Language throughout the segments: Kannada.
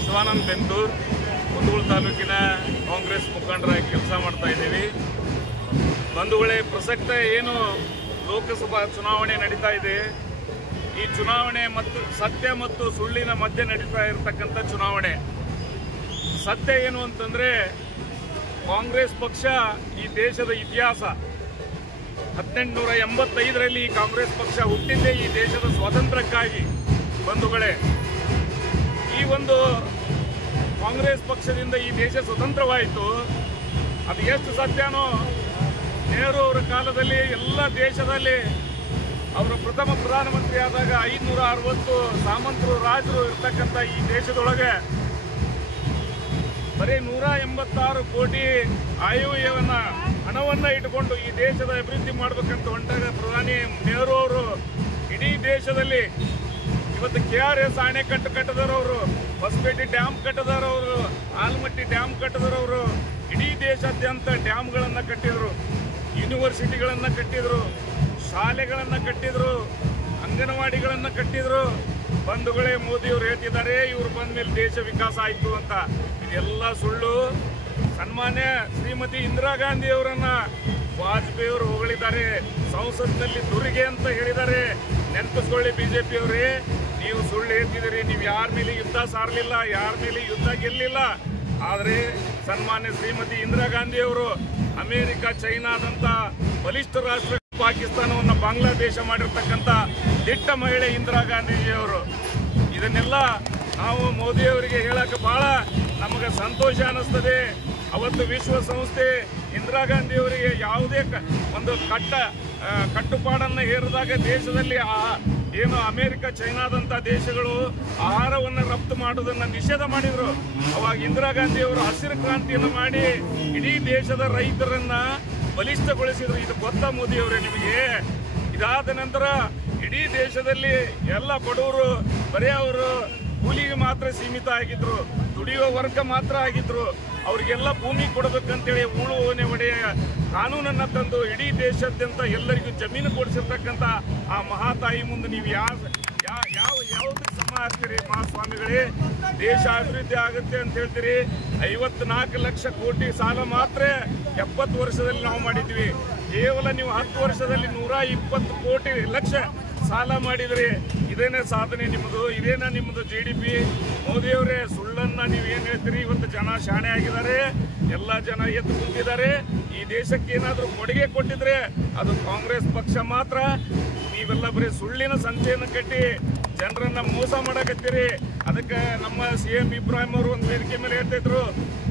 ಶಿವಾನಂದ ಬೆಂತೂರ್ ಕುಂದಗೋಳ ತಾಲೂಕಿನ ಕಾಂಗ್ರೆಸ್ ಮುಖಂಡರಾಗಿ ಕೆಲಸ ಮಾಡ್ತಾ ಇದ್ದೀವಿ. ಬಂಧುಗಳೇ, ಪ್ರಸಕ್ತ ಏನು ಲೋಕಸಭಾ ಚುನಾವಣೆ ನಡೀತಾ ಇದೆ, ಈ ಚುನಾವಣೆ ಮತ್ತು ಸತ್ಯ ಮತ್ತು ಸುಳ್ಳಿನ ಮಧ್ಯೆ ನಡೀತಾ ಇರತಕ್ಕಂಥ ಚುನಾವಣೆ. ಸತ್ಯ ಏನು ಅಂತಂದರೆ, ಕಾಂಗ್ರೆಸ್ ಪಕ್ಷ ಈ ದೇಶದ ಇತಿಹಾಸ 1885ರಲ್ಲಿ ಈ ಕಾಂಗ್ರೆಸ್ ಪಕ್ಷ ಹುಟ್ಟಿದ್ದೇ ಈ ದೇಶದ ಸ್ವಾತಂತ್ರ್ಯಕ್ಕಾಗಿ. ಬಂಧುಗಳೇ, ಈ ಒಂದು ಕಾಂಗ್ರೆಸ್ ಪಕ್ಷದಿಂದ ಈ ದೇಶ ಸ್ವತಂತ್ರವಾಯಿತು. ಅದು ಎಷ್ಟು ಸತ್ಯನೋ, ನೆಹರು ಅವರ ಕಾಲದಲ್ಲಿ ಎಲ್ಲ ದೇಶದಲ್ಲಿ ಅವರು ಪ್ರಥಮ ಪ್ರಧಾನಮಂತ್ರಿ ಆದಾಗ 560 ಸಾಮಂತರು ರಾಜರು ಇರ್ತಕ್ಕಂಥ ಈ ದೇಶದೊಳಗೆ ಬರೀ 186 ಕೋಟಿ ಆಯವ್ಯಯವನ್ನ ಹಣವನ್ನ ಇಟ್ಟುಕೊಂಡು ಈ ದೇಶದ ಅಭಿವೃದ್ಧಿ ಮಾಡಬೇಕಂತ ಹೊಂಟಾಗ ಪ್ರಧಾನಿ ನೆಹರು ಅವರು ಇಡೀ ದೇಶದಲ್ಲಿ ಇವತ್ತು KRS ಅಣೆಕಟ್ಟು ಕಟ್ಟದರವರು, ಹೊಸಪೇಟೆ ಡ್ಯಾಮ್ ಕಟ್ಟದರವರು, ಆಲಮಟ್ಟಿ ಡ್ಯಾಮ್ ಕಟ್ಟದರವರು, ಇಡೀ ದೇಶಾದ್ಯಂತ ಡ್ಯಾಮ್ಗಳನ್ನು ಕಟ್ಟಿದ್ರು, ಯೂನಿವರ್ಸಿಟಿಗಳನ್ನು ಕಟ್ಟಿದ್ರು, ಶಾಲೆಗಳನ್ನು ಕಟ್ಟಿದ್ರು, ಅಂಗನವಾಡಿಗಳನ್ನು ಕಟ್ಟಿದ್ರು. ಬಂಧುಗಳೇ, ಮೋದಿಯವರು ಹೇಳ್ತಿದ್ದಾರೆ ಇವರು ಬಂದ ಮೇಲೆ ದೇಶ ವಿಕಾಸ ಆಯಿತು ಅಂತ. ಇದೆಲ್ಲ ಸುಳ್ಳು. ಸನ್ಮಾನ್ಯ ಶ್ರೀಮತಿ ಇಂದಿರಾ ಗಾಂಧಿ ಅವರನ್ನ ವಾಜಪೇಯಿ ಅವರು ಹೊಗಳಿದ್ದಾರೆ, ಸಂಸತ್ನಲ್ಲಿ ದುರಿಗೆ ಅಂತ ಹೇಳಿದ್ದಾರೆ. ನೆನಪಿಸ್ಕೊಳ್ಳಿ ಬಿಜೆಪಿಯವರೇ, ನೀವು ಸುಳ್ಳು ಹೇಳ್ತಿದ್ದೀರಿ. ನೀವು ಯಾರ ಮೇಲೆ ಯುದ್ಧ ಸಾರಲಿಲ್ಲ, ಯಾರ ಮೇಲೆ ಯುದ್ಧ ಗೆಲ್ಲಿಲ್ಲ. ಆದರೆ ಸನ್ಮಾನ್ಯ ಶ್ರೀಮತಿ ಇಂದಿರಾ ಗಾಂಧಿ ಅವರು ಅಮೆರಿಕ, ಚೈನಾದಂಥ ಬಲಿಷ್ಠ ರಾಷ್ಟ್ರ ಪಾಕಿಸ್ತಾನವನ್ನು ಬಾಂಗ್ಲಾದೇಶ ಮಾಡಿರ್ತಕ್ಕಂಥ ದಿಟ್ಟ ಮಹಿಳೆ ಇಂದಿರಾ ಗಾಂಧೀಜಿಯವರು. ಇದನ್ನೆಲ್ಲ ನಾವು ಮೋದಿಯವರಿಗೆ ಹೇಳಕ್ಕೆ ಬಹಳ ನಮಗೆ ಸಂತೋಷ ಅನ್ನಿಸ್ತದೆ. ಅವತ್ತು ವಿಶ್ವಸಂಸ್ಥೆ ಇಂದಿರಾ ಗಾಂಧಿಯವರಿಗೆ ಯಾವುದೇ ಒಂದು ಕಟ್ಟುಪಾಡನ್ನು ಹೇರಿದಾಗ ದೇಶದಲ್ಲಿ ಏನು ಅಮೆರಿಕ, ಚೈನಾದಂಥ ದೇಶಗಳು ಆಹಾರವನ್ನು ರಫ್ತು ಮಾಡುವುದನ್ನು ನಿಷೇಧ ಮಾಡಿದರು. ಅವಾಗ ಇಂದಿರಾ ಗಾಂಧಿಯವರು ಹಸಿರು ಕ್ರಾಂತಿಯನ್ನು ಮಾಡಿ ಇಡೀ ದೇಶದ ರೈತರನ್ನ ಬಲಿಷ್ಠಗೊಳಿಸಿದ್ರು. ಇದು ಗೊತ್ತಾ ಮೋದಿಯವರೇ ನಿಮಗೆ? ಇದಾದ ನಂತರ ಇಡೀ ದೇಶದಲ್ಲಿ ಎಲ್ಲ ಬಡವರು ಬರೀ ಅವರು ಕೂಲಿಗೆ ಮಾತ್ರ ಸೀಮಿತ ಆಗಿದ್ರು, ದುಡಿಯುವ ವರ್ಗ ಮಾತ್ರ ಆಗಿದ್ರು. ಅವರಿಗೆಲ್ಲ ಭೂಮಿ ಕೊಡಬೇಕಂತೇಳಿ ಉಳುವನೆ ಒಡೆಯ ಕಾನೂನನ್ನು ತಂದು ಇಡೀ ದೇಶಾದ್ಯಂತ ಎಲ್ಲರಿಗೂ ಜಮೀನು ಕೊಡಿಸಿರ್ತಕ್ಕಂಥ ಆ ಮಹಾತಾಯಿ ಮುಂದೆ ನೀವು ಯಾವುದಕ್ಕೆ ಸಮ ಆಗ್ತೀರಿ? ಮಹಾಸ್ವಾಮಿಗಳೇ, ದೇಶ ಅಭಿವೃದ್ಧಿ ಆಗುತ್ತೆ ಅಂತ ಹೇಳ್ತೀರಿ. 54 ಲಕ್ಷ ಕೋಟಿ ಸಾಲ ಮಾತ್ರ 70 ವರ್ಷದಲ್ಲಿ ನಾವು ಮಾಡಿದ್ವಿ. ಕೇವಲ ನೀವು 10 ವರ್ಷದಲ್ಲಿ 120 ಲಕ್ಷ ಸಾಲ ಮಾಡಿದ್ರಿ. ಇದೇನೇ ಸಾಧನೆ ನಿಮ್ಮದು? ಇದೇನಾ ನಿಮ್ಮದು GDP? ಮೋದಿಯವರೇ, ಸುಳ್ಳನ್ನ ನೀವು ಏನು ಹೇಳ್ತೀರಿ? ಇವತ್ತು ಜನ ಶಾಣೆ ಆಗಿದ್ದಾರೆ, ಎಲ್ಲ ಜನ ಎದ್ದು ಕುಂತಿದ್ದಾರೆ. ಈ ದೇಶಕ್ಕೆ ಏನಾದರೂ ಕೊಡುಗೆ ಕೊಟ್ಟಿದ್ರೆ ಅದು ಕಾಂಗ್ರೆಸ್ ಪಕ್ಷ ಮಾತ್ರ. ನೀವೆಲ್ಲ ಬರೀ ಸುಳ್ಳಿನ ಸಂಚೆಯನ್ನು ಕಟ್ಟಿ ಜನರನ್ನ ಮೋಸ ಮಾಡಕತ್ತೀರಿ. ಅದಕ್ಕೆ ನಮ್ಮ CM ಇಬ್ರಾಹಿಂ ಅವರು ಒಂದು ವೇದಿಕೆ ಮೇಲೆ ಹೇಳ್ತಾ ಇದ್ರು,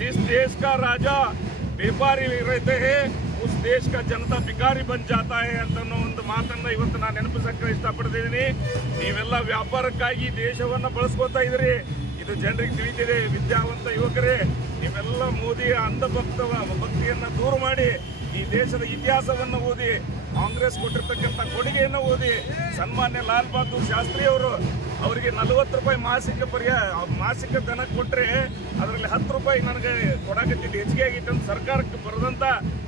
ದಿಸ್ ದೇಶ ಕಾ ರಾಜ ವ್ಯಾಪಾರಿ रहते हैं, उस देश का जनता भिखारी बन जाता है ಅಂತ ಒಂದು ಮಾತನ್ನ ಇವತ್ತು ನಾನು ನೆನಪಿಸಕ್ಕೆ ಇಷ್ಟಪಡ್ತಿದ್ದೀನಿ. ನೀವೆಲ್ಲ ವ್ಯಾಪಾರಕ್ಕಾಗಿ ದೇಶವನ್ನ ಬಳಸ್ಕೊತಾ ಇದ್ರಿ, ಇದು ಜನರಿಗೆ ತಿಳಿದಿದೆ. ವಿದ್ಯಾವಂತ ಯುವಕರೇ, ನೀವೆಲ್ಲ ಮೋದಿಯ ಭಕ್ತಿಯನ್ನು ದೂರ ಮಾಡಿ ಈ ದೇಶದ ಇತಿಹಾಸವನ್ನು ಓದಿ, ಕಾಂಗ್ರೆಸ್ ಕೊಟ್ಟಿರ್ತಕ್ಕಂಥ ಕೊಡುಗೆಯನ್ನು ಓದಿ. ಸನ್ಮಾನ್ಯ ಲಾಲ್ ಬಹದ್ದೂರ್ ಶಾಸ್ತ್ರಿ ಅವರು ಅವರಿಗೆ 40 ರೂಪಾಯಿ ಮಾಸಿಕ ಧನ ಕೊಟ್ಟರೆ ಅದರಲ್ಲಿ 10 ರೂಪಾಯಿ ನನಗೆ ಕೊಡಕತ್ತಿದ್ದು ಹೆಚ್ಚಿಗೆ ಆಗಿತ್ತು ಅಂತ ಸರ್ಕಾರಕ್ಕೆ ಬರೆದಂಥ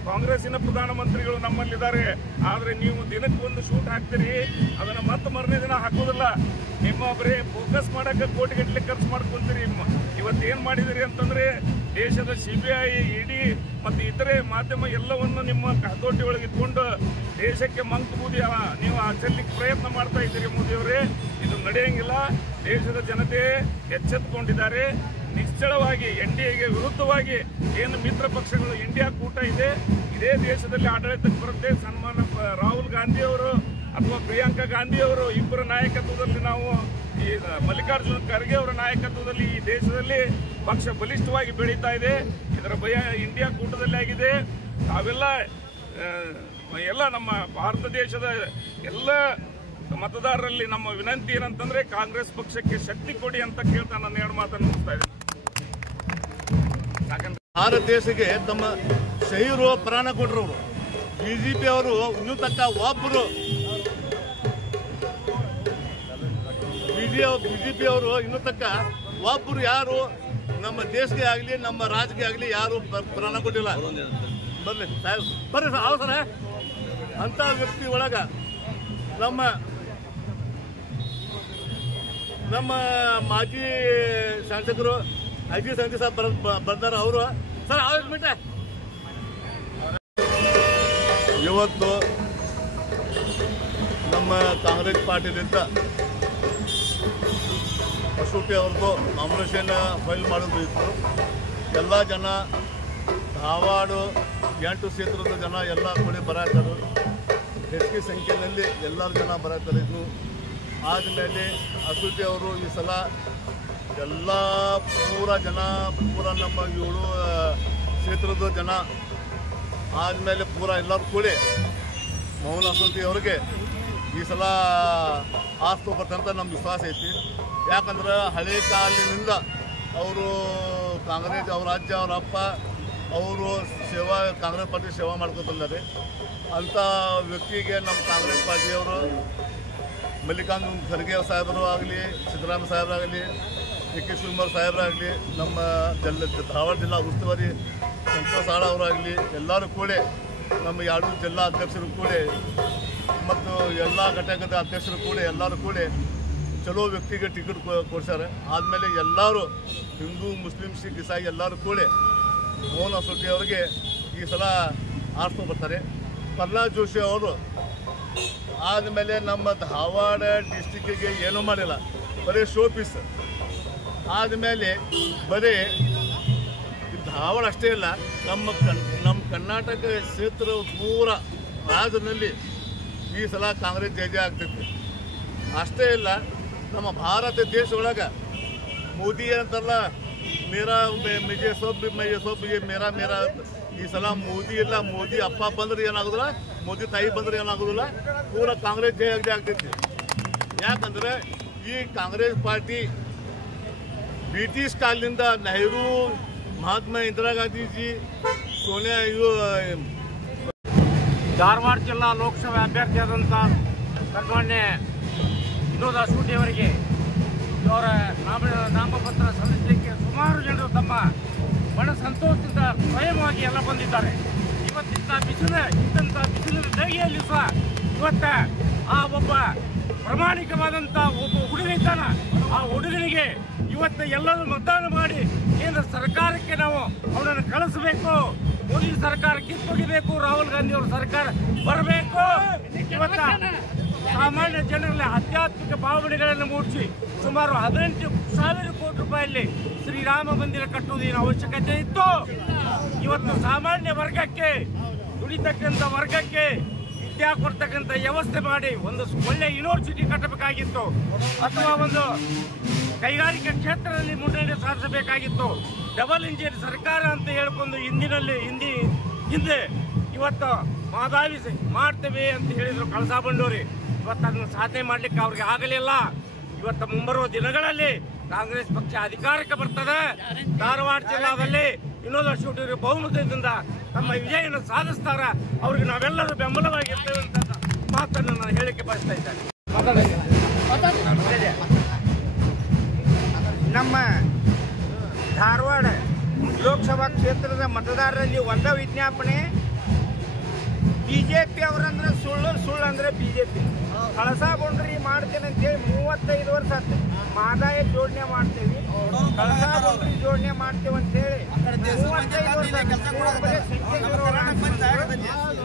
ಕಾಂಗ್ರೆಸ್ಸಿನ ಪ್ರಧಾನಮಂತ್ರಿಗಳು ನಮ್ಮಲ್ಲಿದ್ದಾರೆ. ಆದರೆ ನೀವು ದಿನಕ್ಕೆ ಒಂದು ಶೂಟ್ ಹಾಕ್ತೀರಿ, ಅದನ್ನು ಮತ್ತೆ ಮರನೇ ದಿನ ಹಾಕೋದಿಲ್ಲ. ನಿಮ್ಮ ಬರೀ ಫೋಕಸ್ ಮಾಡೋಕ್ಕೆ ಕೋಟಿಗಟ್ಟಲೆ ಖರ್ಚು ಮಾಡ್ಕೊಂತೀರಿ. ಇವತ್ತೇನು ಮಾಡಿದಿರಿ ಅಂತಂದರೆ, ದೇಶದ CBI, ED ಮತ್ತು ಇತರೆ ಮಾಧ್ಯಮ ಎಲ್ಲವನ್ನು ನಿಮ್ಮ ಹತೋಟಿ ಒಳಗೆ ಇಟ್ಕೊಂಡು ದೇಶಕ್ಕೆ ಮಂಕು ಬೂದಿ ನೀವು ಹಚ್ಚಲಿಕ್ಕೆ ಪ್ರಯತ್ನ ಮಾಡ್ತಾ ಇದ್ದೀರಿ. ಮೋದಿಯವರೇ, ಇದು ನಡೆಯಂಗಿಲ್ಲ. ದೇಶದ ಜನತೆ ಎಚ್ಚೆತ್ತುಕೊಂಡಿದ್ದಾರೆ. ನಿಶ್ಚಳವಾಗಿ NDAಗೆ ವಿರುದ್ಧವಾಗಿ ಏನು ಮಿತ್ರ ಪಕ್ಷಗಳು ಇಂಡಿಯಾ ಕೂಟ ಇದೆ, ಇದೇ ದೇಶದಲ್ಲಿ ಆಡಳಿತಕ್ಕೆ ಬರುತ್ತೆ. ಸನ್ಮಾನ ರಾಹುಲ್ ಗಾಂಧಿ ಅವರು ಅಥವಾ ಪ್ರಿಯಾಂಕಾ ಗಾಂಧಿ ಅವರು ಇಬ್ಬರ ನಾಯಕತ್ವದಲ್ಲಿ ನಾವು ಈ ಮಲ್ಲಿಕಾರ್ಜುನ ಖರ್ಗೆ ಅವರ ನಾಯಕತ್ವದಲ್ಲಿ ಈ ದೇಶದಲ್ಲಿ ಪಕ್ಷ ಬಲಿಷ್ಠವಾಗಿ ಬೆಳೀತಾ ಇದೆ. ಇದರ ಭಯ ಇಂಡಿಯಾ ಕೂಟದಲ್ಲಿ ಆಗಿದೆ. ಎಲ್ಲ ನಮ್ಮ ಭಾರತ ದೇಶದ ಎಲ್ಲ ಮತದಾರರಲ್ಲಿ ನಮ್ಮ ವಿನಂತಿ ಏನಂತಂದ್ರೆ, ಕಾಂಗ್ರೆಸ್ ಪಕ್ಷಕ್ಕೆ ಶಕ್ತಿ ಕೊಡಿ ಅಂತ ಕೇಳ್ತಾ ನಾನು 2 ಮಾತನ್ನು ಮುಗಿಸ್ತಾ ಇದ್ದೀನಿ. ಭಾರತ ದೇಶಕ್ಕೆ ತಮ್ಮ ಶಹೀರು ಪ್ರಾಣ ಕೊಟ್ಟರು. BJP ಅವರು ಇನ್ನೂ ತಕ್ಕ ಒಬ್ಬರು BJP ಅವರು ಇನ್ನೂ ತಕ್ಕ ಒಬ್ಬರು ಯಾರು ನಮ್ಮ ದೇಶಕ್ಕೆ ಆಗಲಿ ನಮ್ಮ ರಾಜ್ಯಕ್ಕೆ ಆಗಲಿ ಯಾರು ಪ್ರಾಣ ಕೊಟ್ಟಿಲ್ಲ. ಬರ್ಲಿ ಬರ್ರಿ ಅವಸರ ಅಂತ ವ್ಯಕ್ತಿ ಒಳಗ ನಮ್ಮ ನಮ್ಮ ಮಾಜಿ ಶಾಸಕರು ಅಜಿ ಸಂಜಯ್ ಸಾಬ್ ಬರ್ದಾರ ಅವರು ಸರ್ ಮಿಟ ಇವತ್ತು ನಮ್ಮ ಕಾಂಗ್ರೆಸ್ ಪಾರ್ಟಿಲಿಂದ ಅಶೋಕ್ ಅವ್ರದ್ದು ನಾಮಿನೇಷನ್ ಫೈಲ್ ಮಾಡೋದು ಇತ್ತು. ಎಲ್ಲ ಜನ ಧಾರವಾಡ 8 ಕ್ಷೇತ್ರದ ಜನ ಎಲ್ಲ ಕೂಡಿ ಬರತ್ತಾರೆ. ಹೆಚ್ಚಿಗೆ ಸಂಖ್ಯೆಯಲ್ಲಿ ಎಲ್ಲರೂ ಜನ ಬರತ್ತಾರೆ. ಇನ್ನು ಆದಮೇಲೆ ಅಶೋಕ್ ಅವರು ಈ ಸಲ ಎಲ್ಲ ಪೂರ ನಮ್ಮ 7 ಕ್ಷೇತ್ರದ ಜನ ಆದಮೇಲೆ ಪೂರ ಎಲ್ಲರೂ ಕೂಡಿ ಮೋಹನ್ ಅಶೋಕ್ ಅವ್ರಿಗೆ ಈ ಸಲ ಆಸ್ತು ಬರ್ತಂತ ನಮ್ಮ ವಿಶ್ವಾಸ ಐತಿ. ಯಾಕಂದ್ರೆ ಹಳೆ ಕಾಲಿನಿಂದ ಅವರು ಕಾಂಗ್ರೆಸ್ ಅವ್ರ ರಾಜ್ಯ ಅವ್ರ ಅಪ್ಪ ಅವರು ಕಾಂಗ್ರೆಸ್ ಪಾರ್ಟಿ ಸೇವಾ ಮಾಡ್ಕೊತಿದ್ದಾರೆ. ಅಂಥ ವ್ಯಕ್ತಿಗೆ ನಮ್ಮ ಕಾಂಗ್ರೆಸ್ ಪಾರ್ಟಿಯವರು ಮಲ್ಲಿಕಾರ್ಜುನ್ ಖರ್ಗೆ ಸಾಹೇಬರು ಆಗಲಿ, ಸಿದ್ದರಾಮಯ್ಯ ಸಾಹೇಬರಾಗಲಿ, ಕೆ ಶಿವಕುಮಾರ್ ಸಾಹೇಬರಾಗಲಿ, ನಮ್ಮ ಧಾರವಾಡ ಜಿಲ್ಲಾ ಉಸ್ತುವಾರಿ ಸಂತೋಷ್ ಆಳ ಅವರಾಗಲಿ, ಎಲ್ಲರೂ ಕೂಡ ನಮ್ಮ 2 ಜಿಲ್ಲಾ ಅಧ್ಯಕ್ಷರು ಕೂಡ ಮತ್ತು ಎಲ್ಲ ಘಟಕದ ಅಧ್ಯಕ್ಷರು ಕೂಡ ಎಲ್ಲರೂ ಕೂಡ ಚಲೋ ವ್ಯಕ್ತಿಗೆ ಟಿಕೆಟ್ ಕೊಡ್ತಾರೆ. ಆದಮೇಲೆ ಎಲ್ಲರೂ ಹಿಂದೂ ಮುಸ್ಲಿಂ ಸಿಖ್ ಇಸಾಯಿ ಎಲ್ಲರೂ ಕೂಡ ಮೋಹನ್ ಅಶೋಕ್ ಅವರಿಗೆ ಈ ಸಲ ಆರಿಸ್ಕೊ ಬರ್ತಾರೆ. ಪ್ರಹ್ಲಾದ್ ಜೋಶಿ ಅವರು ಆದಮೇಲೆ ನಮ್ಮ ಧಾರವಾಡ ಡಿಸ್ಟಿಕ್ಕಿಗೆ ಏನೂ ಮಾಡಿಲ್ಲ, ಬರೀ ಶೋ ಪೀಸ್. ಆದಮೇಲೆ ಬರೀ ಧಾರವಾಡ ಅಷ್ಟೇ ಇಲ್ಲ, ನಮ್ಮ ಕರ್ನಾಟಕ ಕ್ಷೇತ್ರ ಪೂರ ರಾಜ್ಯದಲ್ಲಿ ಈ ಸಲ ಕಾಂಗ್ರೆಸ್ ಜಯ ಆಗ್ತೈತಿ. ಅಷ್ಟೇ ಇಲ್ಲ, ನಮ್ಮ ಭಾರತ ದೇಶ ಒಳಗೆ ಮೋದಿ ಅಂತಲ್ಲ, ಮೇರಾ ಸೊಪ್ಪು ಮೇರಾ ಈ ಸಲ ಮೋದಿ ಇಲ್ಲ, ಮೋದಿ ಅಪ್ಪ ಬಂದ್ರೆ ಏನಾಗೋದಿಲ್ಲ, ಮೋದಿ ತಾಯಿ ಬಂದ್ರೆ ಏನಾಗೋದಿಲ್ಲ, ಪೂರ ಕಾಂಗ್ರೆಸ್ ಜಯ ಆಗ್ತೈತಿ. ಯಾಕಂದ್ರೆ ಈ ಕಾಂಗ್ರೆಸ್ ಪಾರ್ಟಿ ಬ್ರಿಟಿಷ್ ಕಾಲದಿಂದ ನೆಹರು, ಮಹಾತ್ಮ ಇಂದಿರಾ ಗಾಂಧೀಜಿ, ಸೋನಿಯಾ ಧಾರವಾಡ ಜಿಲ್ಲಾ ಲೋಕಸಭಾ ಅಭ್ಯರ್ಥಿಯಾದಂಥ ಸನ್ಮಾನ್ಯ ವಿನೋದ್ ಅಶೋಕ್ ಅವರಿಗೆ ಅವರ ನಾಮಪತ್ರ ಸಲ್ಲಿಸಲಿಕ್ಕೆ ಸುಮಾರು ಜನರು ತಮ್ಮ ಬಹಳ ಸಂತೋಷದಿಂದ ಸ್ವಯಂವಾಗಿ ಎಲ್ಲ ಬಂದಿದ್ದಾರೆ. ಇವತ್ತಿಂಥ ಬಿಸಿಲಿನ ದಗಿಯಲ್ಲಿ ಸಹ ಇವತ್ತ ಆ ಒಬ್ಬ ಪ್ರಾಮಾಣಿಕವಾದಂಥ ಒಬ್ಬ ಹುಡುಗ ಇದ್ದಾನ. ಆ ಹುಡುಗನಿಗೆ ಇವತ್ತು ಎಲ್ಲರೂ ಮತದಾನ ಮಾಡಿ ಕೇಂದ್ರ ಸರ್ಕಾರಕ್ಕೆ ನಾವು ಅವನನ್ನು ಕಳಿಸಬೇಕು. ಮೋದಿ ಸರ್ಕಾರ ಕಿತ್ತೊಗಿಬೇಕು, ರಾಹುಲ್ ಗಾಂಧಿ ಅವರ ಸರ್ಕಾರ ಬರಬೇಕು. ಇವತ್ತ ಸಾಮಾನ್ಯ ಜನರಲ್ಲಿ ಆಧ್ಯಾತ್ಮಿಕ ಭಾವನೆಗಳನ್ನು ಮೂಡಿಸಿ ಸುಮಾರು 18,000 ಕೋಟಿ ರೂಪಾಯಿಯಲ್ಲಿ ಶ್ರೀರಾಮ ಮಂದಿರ ಕಟ್ಟುವುದೇನು ಅವಶ್ಯಕತೆ ಇತ್ತು. ಇವತ್ತು ಸಾಮಾನ್ಯ ವರ್ಗಕ್ಕೆ, ದುಡಿತಕ್ಕಂಥ ವರ್ಗಕ್ಕೆ ವಿದ್ಯಾ ಕೊಡ್ತಕ್ಕಂಥ ವ್ಯವಸ್ಥೆ ಮಾಡಿ ಒಂದು ಒಳ್ಳೆ ಯೂನಿವರ್ಸಿಟಿ ಕಟ್ಟಬೇಕಾಗಿತ್ತು, ಅಥವಾ ಒಂದು ಕೈಗಾರಿಕಾ ಕ್ಷೇತ್ರದಲ್ಲಿ ಮುನ್ನಡೆ ಸಾಧಿಸಬೇಕಾಗಿತ್ತು. ಡಬಲ್ ಇಂಜಿನ್ ಸರ್ಕಾರ ಅಂತ ಹೇಳ್ಕೊಂಡು ಹಿಂದೆ ಇವತ್ತು ಮಾದಾವಿ ಮಾಡ್ತೇವೆ ಅಂತ ಹೇಳಿದ್ರು ಕಳಸಾ ಬಂಡೂರಿ. ಇವತ್ತು ಅದನ್ನು ಸಾಧನೆ ಮಾಡಲಿಕ್ಕೆ ಅವ್ರಿಗೆ ಆಗಲಿಲ್ಲ. ಇವತ್ತು ಮುಂಬರುವ ದಿನಗಳಲ್ಲಿ ಕಾಂಗ್ರೆಸ್ ಪಕ್ಷ ಅಧಿಕಾರಕ್ಕೆ ಬರ್ತದೆ. ಧಾರವಾಡ ಜಿಲ್ಲಾದಲ್ಲಿ ವಿನೋದ್ ಅಶೋಕ್ ಬಹುಮತದಿಂದ ತಮ್ಮ ವಿಜಯವನ್ನು ಸಾಧಿಸ್ತಾರ. ಅವ್ರಿಗೆ ನಾವೆಲ್ಲರೂ ಬೆಂಬಲವಾಗಿರ್ತೇವೆ ಅಂತ ಮಾತನ್ನು ನಾನು ಹೇಳಿಕೆ ಬಯಸ್ತಾ ಇದ್ದೇನೆ. ನಮ್ಮ ಧಾರವಾಡ ಲೋಕಸಭಾ ಕ್ಷೇತ್ರದ ಮತದಾರರಲ್ಲಿ ಒಂದೇ ವಿಜ್ಞಾಪನೆ, ಬಿಜೆಪಿ ಅವರಂದ್ರೆ ಸುಳ್ಳು ಅಂದ್ರೆ ಬಿಜೆಪಿ. ಕಳಸಾ ಬಂಡೂರಿ ಮಾಡ್ತೇನೆ ಅಂತೇಳಿ 35 ವರ್ಷ ಆಯ್ತು. ಮಾದಾಯ ಜೋಡಣೆ ಮಾಡ್ತೇವೆ, ಕಳಸಾ ಬಂಡೂರಿ ಜೋಡಣೆ ಮಾಡ್ತೇವೆ ಅಂತೇಳಿ 35 ವರ್ಷ.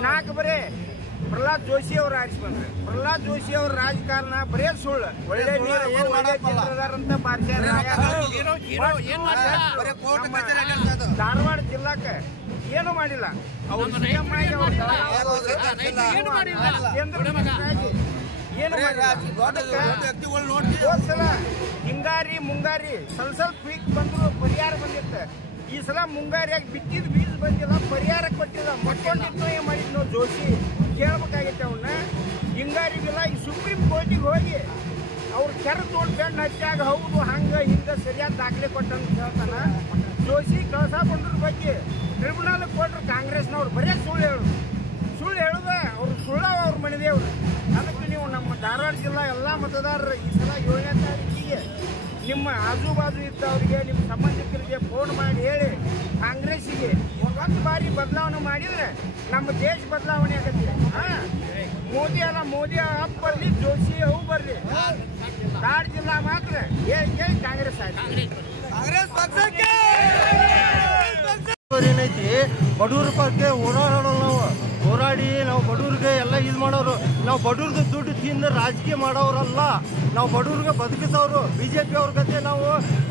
4 ಬರೇ ಪ್ರಹ್ಲಾದ್ ಜೋಶಿ ಅವರು ಆರಿಸಿ ಬಂದ್ರೆ. ಪ್ರಹ್ಲಾದ್ ಜೋಶಿ ಅವ್ರ ರಾಜಕಾರಣ ಬರೇ ಸುಳ್ಳು. ಒಳ್ಳೆ ಜನರದಾರಂತ ಧಾರವಾಡ ಜಿಲ್ಲಾಕ್ಕೆ ಏನು ಮಾಡಿಲ್ಲ. ಅವರು ಸಿಎಂ ಆಗಿ ಏನು ಮಾಡಿಲ್ಲ. ಹಿಂಗಾರಿ ಮುಂಗಾರಿ ಸ್ವಲ್ಪ ಪೀಕ್ ಬಂದ್ರು ಪರಿಹಾರ ಬಂದಿತ್ತು. ಈ ಸಲ ಮುಂಗಾರಿಯಾಗಿ ಬಿತ್ತಿದ ಬೀಜ ಬಂದಿಲ್ಲ, ಪರಿಹಾರ ಕೊಟ್ಟಿಲ್ಲ. ಮತ್ತೊಂದಿತ್ತು ಏನ್ ಮಾಡಿದ್ ನಾವು ಜೋಶಿ ಕೇಳ್ಬೇಕಾಗಿತ್ತು ಅವನ್ನ. ಹಿಂಗಾರಿಗಿಲ್ಲ, ಈ ಸುಪ್ರೀಂ ಕೋರ್ಟಿಗೆ ಹೋಗಿ ಅವ್ರು ಕೆರೆ ತೋಡ್ಕೊಂಡು ಹಚ್ಚಾಗ ಹೌದು ಹಂಗ ಹಿಂಗ ಸರಿಯಾದ ದಾಖಲೆ ಕೊಟ್ಟಂತ ಹೇಳ್ತಾನ. ಜೋಶಿ ಕಳಸಾ ಬಂಡೂರಿ ಬಗ್ಗೆ ಟ್ರಿಬ್ಯುನಲ್ ಕೊಟ್ರು ಕಾಂಗ್ರೆಸ್ನವ್ರು ಬರೇ ಸುಳ್ಳು ಹೇಳುದ. ಅವ್ರು ಸುಳ್ಳ ಅವ್ರ ಮನೆದೇವ್ರು. ಅದಕ್ಕೆ ನೀವು ನಮ್ಮ ಧಾರವಾಡ ಜಿಲ್ಲಾ ಎಲ್ಲ ಮತದಾರರು ಈ ಸಲ 7ನೇ ತಾರೀಕಿಗೆ ನಿಮ್ಮ ಆಜು ಬಾಜು ಇದ್ದವರಿಗೆ, ನಿಮ್ಮ ಸಂಬಂಧಿಕರಿಗೆ ಫೋನ್ ಮಾಡಿ ಹೇಳಿ ಕಾಂಗ್ರೆಸ್ಸಿಗೆ ಒಂದು ಬಾರಿ ಬದಲಾವಣೆ ಮಾಡಿದ್ರೆ ನಮ್ಮ ದೇಶ ಬದಲಾವಣೆ ಆಗತ್ತೆ. ಮೋದಿ ಅಲ್ಲ, ಮೋದಿ ಅಪ್ ಬರ್ಲಿ, ಜೋಶಿ ಅವು ಬರ್ಲಿ, ಧಾರವಾಡ ಜಿಲ್ಲಾ ಮಾತ್ರ ಕೇಳಿ ಕಾಂಗ್ರೆಸ್ ಆಗಿ ಏನೈತಿ ಬಡವ್ರ ಬಗ್ಗೆ ಹೋರಾಡೋಣ. ನಾವು ಹೋರಾಡಿ ನಾವು ಬಡವ್ರಿಗೆ ಎಲ್ಲ ಇದು ಮಾಡೋರು. ನಾವು ಬಡವ್ರದ್ದು ದುಡ್ಡು ತಿಂದು ರಾಜಕೀಯ ಮಾಡೋರಲ್ಲ. ನಾವು ಬಡವ್ರಿಗೆ ಬದುಕಿಸೋರು. BJP ಅವ್ರ ಗತೆ ನಾವು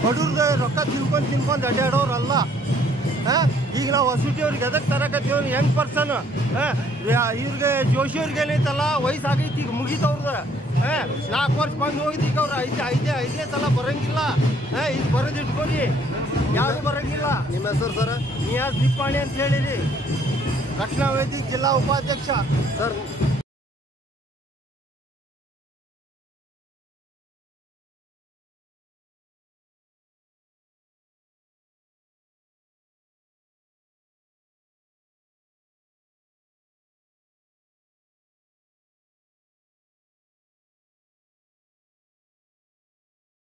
ಬಡವ್ರದ್ದು ರೊಕ್ಕ ತಿನ್ಕೊಂಡು ಅಡ್ಡಾಡೋರಲ್ಲ. ಈಗ ನಾವು ಹೊಸಟಿಯವ್ರಿಗೆ ಎದಕ್ಕೆ ತರಕತ್ತೀವಿ? ಯಂಗ್ ಪರ್ಸನ್ ಇವ್ರಿಗೆ ಜೋಶಿ ಅವ್ರಿಗೆ ಏನೈತಲ್ಲ ವಯಸ್ಸಾಗೈತಿ, ಈಗ ಮುಗಿತವ್ರದ 4 ವರ್ಷ ಬಂದು ಹೋಗಿದ್ದು. ಈಗ ಅವ್ರು ಐದನೇ ಸಲ ಬರಂಗಿಲ್ಲ. ಇದು ಬರೋದು ಇಟ್ಕೊರಿ, ಯಾರು ಬರಂಗಿಲ್ಲ. ನಿಮ್ಮ ಹೆಸರು ಸರ್? ನಿಯಾಜ್ ನಿಪ್ಪಾಣಿ ಅಂತ ಹೇಳಿರಿ, ರಕ್ಷಣಾ ವೇದಿಕೆ ಜಿಲ್ಲಾ ಉಪಾಧ್ಯಕ್ಷ ಸರ್.